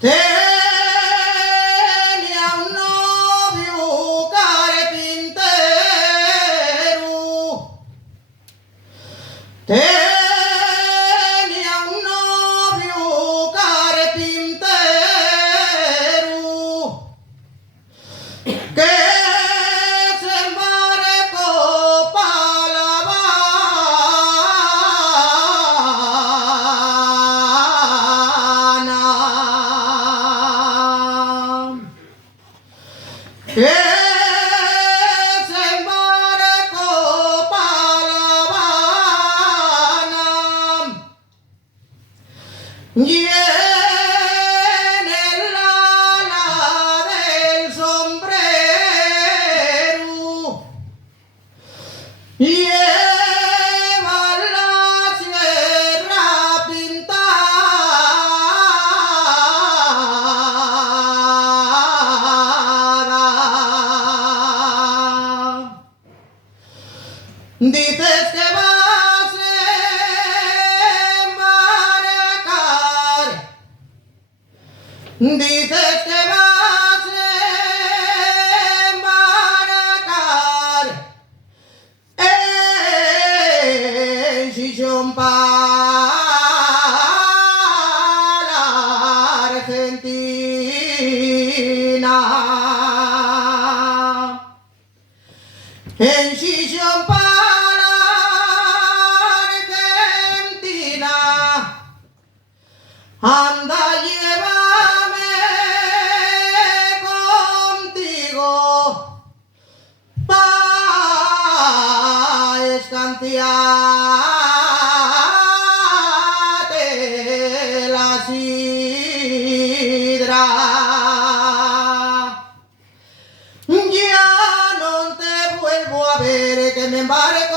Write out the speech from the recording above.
Tenía un novio carpintero. Tenía un novio carpintero que se embarcó pa' La Habana. Que se embarcó pa' La Habana y en el ala del sombrero lleva la sierra pintada. Dices que vas a embarcar, dices que vas a embarcar en Chichón pa' la Argentina. En Chichón pa' la Argentina. Anda, llévame contigo pa' escanciarte la sidra. Ya no te vuelvo a ver, que me embarque